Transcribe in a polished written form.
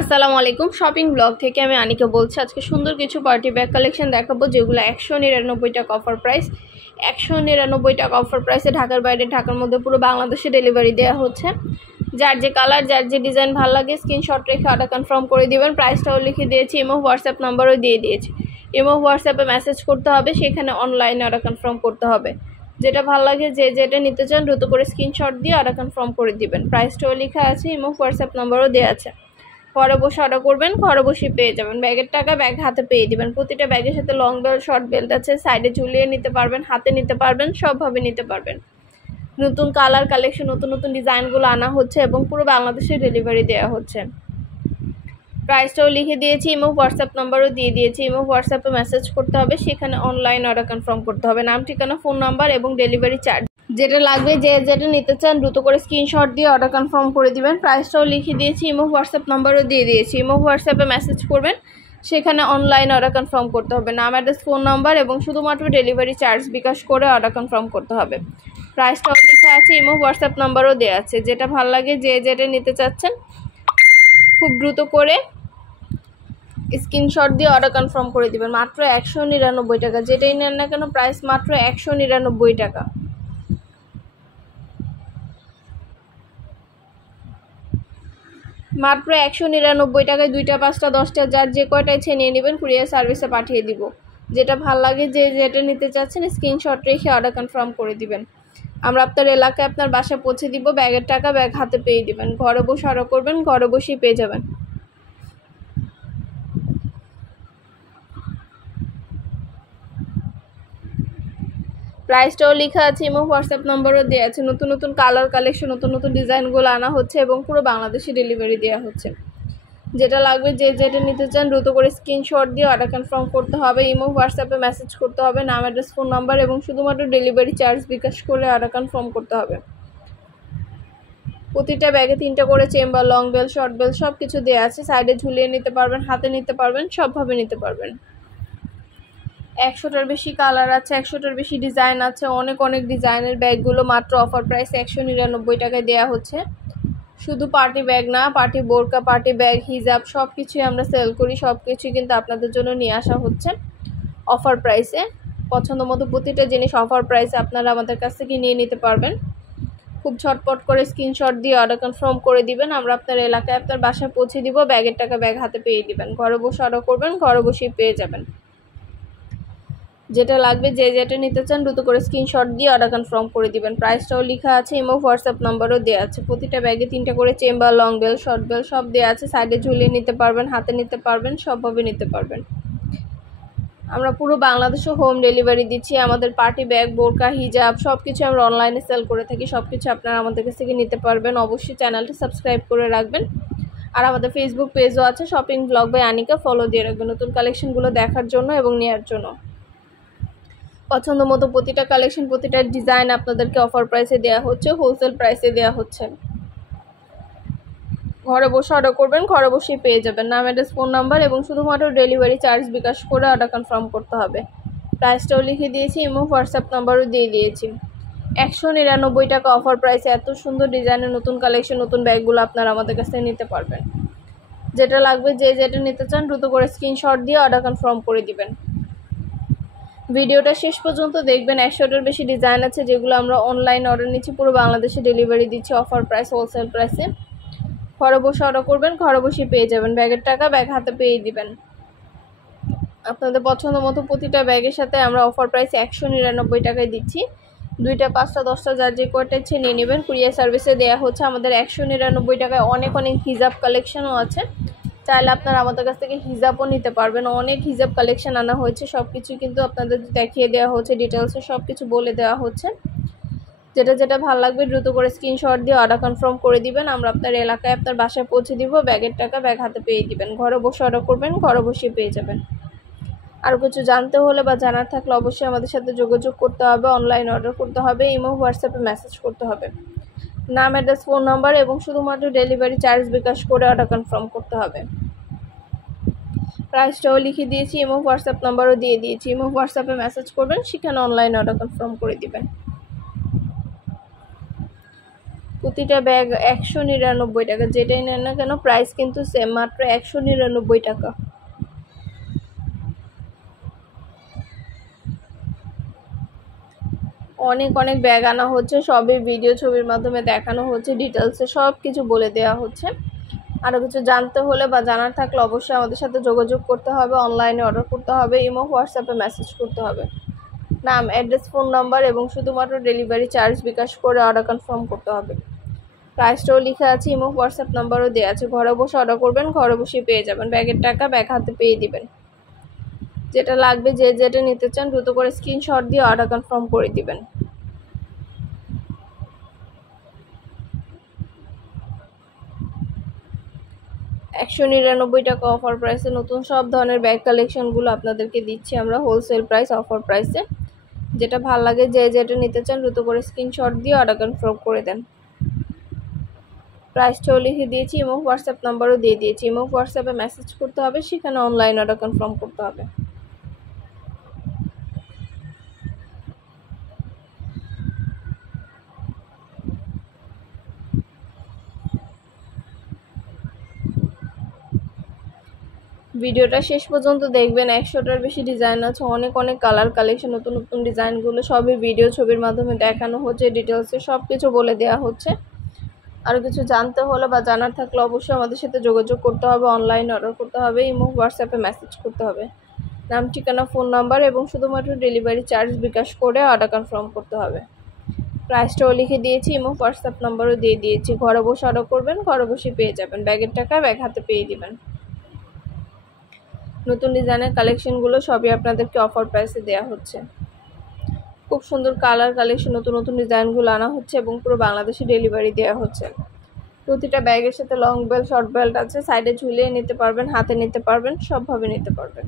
আসসালামু আলাইকুম shopping blog থেকে আমি আনিকা বলছি। আজকে সুন্দর কিছু পার্টি ব্যাগ কালেকশন দেখাবো যেগুলো 199 টাকা অফার প্রাইস। 199 টাকা অফার প্রাইসে ঢাকার বাইরে ঢাকার মধ্যে পুরো বাংলাদেশে ডেলিভারি দেওয়া হচ্ছে। যার যে কালার যার যে ডিজাইন ভালো লাগে স্ক্রিনশট রেখে অর্ডার কনফার্ম করে দিবেন। প্রাইসটাও লিখে দিয়েছি, ইমো হোয়াটসঅ্যাপ নাম্বারও দিয়ে দিয়েছি। ইমো হোয়াটসঅ্যাপে মেসেজ করতে হবে, সেখানে অনলাইনে অর্ডার কনফার্ম করতে হবে। যেটা ভালো লাগে যে যেটা নিতে চান দ্রুত করে স্ক্রিনশট দিয়ে অর্ডার কনফার্ম করে দিবেন। প্রাইসটাও লেখা আছে, ইমো হোয়াটসঅ্যাপ নাম্বারও দেওয়া আছে। ঘরে বসে অর্ডার করবেন, ঘরে বসে পেয়ে যাবেন। ব্যাগের টাকা ব্যাগ হাতে পেয়ে দিবেন। প্রতিটা ব্যাগের সাথে লং বেল্ট শর্ট বেল্ট আছে, সাইডে ঝুলিয়ে নিতে পারবেন, হাতে নিতে পারবেন, সবভাবে নিতে পারবেন। নতুন কালার কালেকশন নতুন নতুন ডিজাইনগুলো আনা হচ্ছে এবং পুরো বাংলাদেশে ডেলিভারি দেওয়া হচ্ছে। প্রাইসটাও লিখে দিয়েছি, ইমো হোয়াটসঅ্যাপ নাম্বারও দিয়ে দিয়েছি। ইমো হোয়াটসঅ্যাপে মেসেজ করতে হবে, সেখানে অনলাইন অর্ডার কনফার্ম করতে হবে। নাম ঠিকানা ফোন নাম্বার এবং ডেলিভারি চার্জ যেটা লাগবে যে যেটা নিতে চান দ্রুত করে স্ক্রিনশট দিয়ে অর্ডার কনফার্ম করে দিবেন। প্রাইসটাও লিখে দিয়েছি, ইমো হোয়াটসঅ্যাপ নাম্বারও দিয়ে দিয়েছি। ইমো হোয়াটসঅ্যাপে মেসেজ করবেন, সেখানে অনলাইন অর্ডার কনফার্ম করতে হবে। নাম অ্যাড্রেস ফোন নাম্বার এবং শুধুমাত্র ডেলিভারি চার্জ বিকাশ করে অর্ডার কনফার্ম করতে হবে। প্রাইসটাও লেখা আছে, ইমো হোয়াটসঅ্যাপ নাম্বারও দেওয়া আছে। যেটা ভালো লাগে যে যেটা নিতে চাচ্ছেন খুব দ্রুত করে স্ক্রিনশট দিয়ে অর্ডার কনফার্ম করে দিবেন। মাত্র 199 টাকা, যেটাই নেন না কেন প্রাইস মাত্র 199 টাকা। মাত্র 199 টাকায় 2টা 5টা 10টা যার যে কয়টা ইচ্ছে নিয়ে নেবেন, কুরিয়ার সার্ভিসে পাঠিয়ে দিব। যেটা ভাল লাগে যে যেটা নিতে চাচ্ছেন স্ক্রিনশট রেখে অর্ডার কনফার্ম করে দিবেন। আমরা আপনার এলাকায় আপনার বাসায় পৌঁছে দিব। ব্যাগের টাকা ব্যাগ হাতে পেয়ে দিবেন। ঘরে বসে অর্ডার করবেন, ঘরে বসেই পেয়ে যাবেন। প্রাইসটাও লেখা আছে, ইমো হোয়াটসঅ্যাপ নাম্বারও দেওয়া আছে। নতুন নতুন কালার কালেকশন নতুন নতুন ডিজাইনগুলো আনা হচ্ছে এবং পুরো বাংলাদেশে ডেলিভারি দেওয়া হচ্ছে। যেটা লাগবে যে যেটা নিতে চান দ্রুত করে স্ক্রিনশট দিয়ে অর্ডার কনফার্ম করতে হবে। ইমো হোয়াটসঅ্যাপে মেসেজ করতে হবে, নাম অ্যাড্রেস ফোন নাম্বার এবং শুধুমাত্র ডেলিভারি চার্জ বিকাশ করে অর্ডার কনফার্ম করতে হবে। প্রতিটা ব্যাগে 3টা করে chamber long belt short belt সব কিছু দেওয়া আছে। সাইডে ঝুলিয়ে নিতে পারবেন, হাতে নিতে পারবেন, সবভাবে নিতে পারবেন। 100টার বেশি কালার আছে, 100টার বেশি ডিজাইন আছে। অনেক অনেক ডিজাইনের ব্যাগগুলো মাত্র অফার প্রাইস 199 টাকায় দেওয়া হচ্ছে। শুধু পার্টি ব্যাগ না, পার্টি বোরকা, পার্টি ব্যাগ, হিজাব সব কিছুই আমরা সেল করি। সব কিছুই কিন্তু আপনাদের জন্য নিয়ে আসা হচ্ছে অফার প্রাইসে। পছন্দ মতো প্রতিটা জিনিস অফার প্রাইসে আপনারা আমাদের কাছ থেকে নিয়ে নিতে পারবেন। খুব ঝটপট করে স্ক্রিনশট দিয়ে অর্ডার কনফার্ম করে দিবেন। আমরা আপনার এলাকায় আপনার বাসায় পৌঁছে দিব। ব্যাগের টাকা ব্যাগ হাতে পেয়ে দিবেন। ঘরে বসে অর্ডার করবেন, ঘরে বসেই পেয়ে যাবেন। যেটা লাগবে যে যেটা নিতে চান দ্রুত করে স্ক্রিনশট দিয়ে অর্ডার কনফার্ম করে দিবেন। প্রাইসটাও লেখা আছে, ইমো হোয়াটসঅ্যাপ নাম্বারও দেওয়া আছে। প্রতিটা ব্যাগে 3টা করে chamber long belt short belt সব দেওয়া আছে। সাইডে ঝুলিয়ে নিতে পারবেন, হাতে নিতে পারবেন, সবভাবে নিতে পারবেন। আমরা পুরো বাংলাদেশে হোম ডেলিভারি দিচ্ছি। আমাদের পার্টি ব্যাগ বোরকা হিজাব সব কিছু আমরা অনলাইনে সেল করে থাকি। সব কিছু আপনারা আমাদের কাছ থেকে নিতে পারবেন। অবশ্যই চ্যানেলটা সাবস্ক্রাইব করে রাখবেন। আর আমাদের ফেসবুক পেজও আছে, shopping blog by Anika, follow দিয়ে রাখবেন নতুন কালেকশনগুলো দেখার জন্য এবং নেওয়ার জন্য। পছন্দ মতো প্রতিটা কালেকশন প্রতিটা ডিজাইন আপনাদেরকে অফার প্রাইসে দেওয়া হচ্ছে, হোলসেল প্রাইসে দেওয়া হচ্ছে। ঘরে বসে অর্ডার করবেন, ঘরে বসেই পেয়ে যাবেন। নাম অ্যাড্রেস ফোন নাম্বার এবং শুধুমাত্র ডেলিভারি চার্জ বিকাশ করে অর্ডার কনফার্ম করতে হবে। প্রাইসটাও লিখে দিয়েছি, ইমো হোয়াটসঅ্যাপ নাম্বারও দিয়ে দিয়েছি। 199 টাকা অফার প্রাইসে এত সুন্দর ডিজাইনের নতুন কালেকশন নতুন ব্যাগগুলো আপনারা আমাদের কাছ থেকে নিতে পারবেন। যেটা লাগবে যে যেটা নিতে চান দ্রুত করে স্ক্রিনশট দিয়ে অর্ডার কনফার্ম করে দিবেন। ভিডিওটা শেষ পর্যন্ত দেখবেন। 100টার বেশি ডিজাইন আছে যেগুলো আমরা অনলাইন অর্ডার নিচ্ছি, পুরো বাংলাদেশে ডেলিভারি দিচ্ছি অফার প্রাইস হোলসেল প্রাইসে। ঘরে বসে অর্ডার করবেন, ঘরে বসে পেয়ে যাবেন। ব্যাগের টাকা ব্যাগ হাতে পেয়ে দিবেন। আপনাদের পছন্দ মতো প্রতিটা ব্যাগের সাথে আমরা অফার প্রাইস 199 টাকায় দিচ্ছি। 2টা 5টা 10টা যার যে কয়টা ইচ্ছে নিয়ে নেবেন। কুরিয়ার সার্ভিসে দেওয়া হচ্ছে। আমাদের 199 টাকায় অনেক অনেক হিজাব কালেকশনও আছে। চাইলে আপনারা আমাদের কাছ থেকে হিজাবও নিতে পারবেন। অনেক হিজাব কালেকশন আনা হয়েছে, সব কিছু কিন্তু আপনাদের দেখিয়ে দেওয়া হচ্ছে, ডিটেলসে সব কিছু বলে দেওয়া হচ্ছে। যেটা যেটা ভালো লাগবে দ্রুত করে স্ক্রিনশট দিয়ে অর্ডার কনফার্ম করে দিবেন। আমরা আপনার এলাকায় আপনার বাসায় পৌঁছে দিব। ব্যাগের টাকা ব্যাগ হাতে পেয়ে দিবেন। ঘরে বসে অর্ডার করবেন, ঘরে বসে পেয়ে যাবেন। আর কিছু জানতে হলে বা জানার থাকলে অবশ্যই আমাদের সাথে যোগাযোগ করতে হবে, অনলাইন অর্ডার করতে হবে, ইমো হোয়াটসঅ্যাপে মেসেজ করতে হবে। নাম অ্যাড্রেস ফোন নাম্বার এবং শুধুমাত্র ডেলিভারি চার্জ বিকাশ করে অর্ডার কনফার্ম করতে হবে। প্রাইসটাও লিখে দিয়েছি, ইমো হোয়াটসঅ্যাপ নাম্বারও দিয়ে দিয়েছি। ইমো হোয়াটসঅ্যাপে মেসেজ করবেন, সেখানে অনলাইন অর্ডার কনফার্ম করে দিবেন। প্রতিটা ব্যাগ 199 টাকা, যেটাই নেন না কেন প্রাইস কিন্তু সেম, মাত্র 199 টাকা। অনেক অনেক ব্যাগ আনা হচ্ছে, সবই ভিডিও ছবির মাধ্যমে দেখানো হচ্ছে, ডিটেলসে সব কিছু বলে দেওয়া হচ্ছে। আরও কিছু জানতে হলে বা জানার থাকলে অবশ্যই আমাদের সাথে যোগাযোগ করতে হবে, অনলাইনে অর্ডার করতে হবে, ইমো হোয়াটসঅ্যাপে মেসেজ করতে হবে। নাম, অ্যাড্রেস, ফোন নাম্বার এবং শুধুমাত্র ডেলিভারি চার্জ বিকাশ করে অর্ডার কনফার্ম করতে হবে। প্রাইসটাও লিখে আছে, ইমো হোয়াটসঅ্যাপ নাম্বারও দেওয়া আছে। ঘরে বসে অর্ডার করবেন, ঘরে বসেই পেয়ে যাবেন। ব্যাগের টাকা ব্যাগ হাতে পেয়ে দিবেন। যেটা লাগবে, যে যেটা নিতে চান দ্রুত করে স্ক্রিনশট দিয়ে অর্ডার কনফার্ম করে দিবেন। $199 অফার প্রাইসে নতুন সব ধরনের ব্যাগ কালেকশনগুলো আপনাদেরকে দিচ্ছি আমরা হোলসেল প্রাইস, অফার প্রাইসে। যেটা ভালো লাগে, যে যেটা নিতে চান দ্রুত করে স্ক্রিনশট দিয়ে অর্ডার কনফার্ম করে দেন। প্রাইসটাও লিখে দিয়েছি, ইমো হোয়াটসঅ্যাপ নাম্বারও দিয়ে দিয়েছি। ইমো হোয়াটসঅ্যাপে মেসেজ করতে হবে, সেখানে অনলাইন অর্ডার কনফার্ম করতে হবে। ভিডিওটা শেষ পর্যন্ত দেখবেন, 100টার বেশি ডিজাইন আছে, অনেক অনেক কালার কালেকশন, নতুন নতুন ডিজাইনগুলো সবই ভিডিও ছবির মাধ্যমে দেখানো হচ্ছে, ডিটেলসে সব কিছু বলে দেওয়া হচ্ছে। আরও কিছু জানতে হলে বা জানার থাকলে অবশ্যই আমাদের সাথে যোগাযোগ করতে হবে, অনলাইন অর্ডার করতে হবে, ইমো হোয়াটসঅ্যাপে মেসেজ করতে হবে। নাম, ঠিকানা, ফোন নাম্বার এবং শুধুমাত্র ডেলিভারি চার্জ বিকাশ করে অর্ডার কনফার্ম করতে হবে। প্রাইসটাও লিখে দিয়েছি, ইমো হোয়াটসঅ্যাপ নাম্বারও দিয়ে দিয়েছি। ঘরে বসে অর্ডার করবেন, ঘরে বসে পেয়ে যাবেন। ব্যাগের টাকা ব্যাগ হাতে পেয়ে দিবেন। নতুন ডিজাইনের কালেকশনগুলো সবই আপনাদেরকে অফার প্রাইসে দেওয়া হচ্ছে। খুব সুন্দর কালার কালেকশন, নতুন নতুন ডিজাইনগুলো আনা হচ্ছে এবং পুরো বাংলাদেশে ডেলিভারি দেওয়া হচ্ছে। প্রতিটা ব্যাগের সাথে লং বেল্ট, শর্ট বেল্ট আছে, সাইডে ঝুলিয়ে নিতে পারবেন, হাতে নিতে পারবেন, সবভাবে নিতে পারবেন।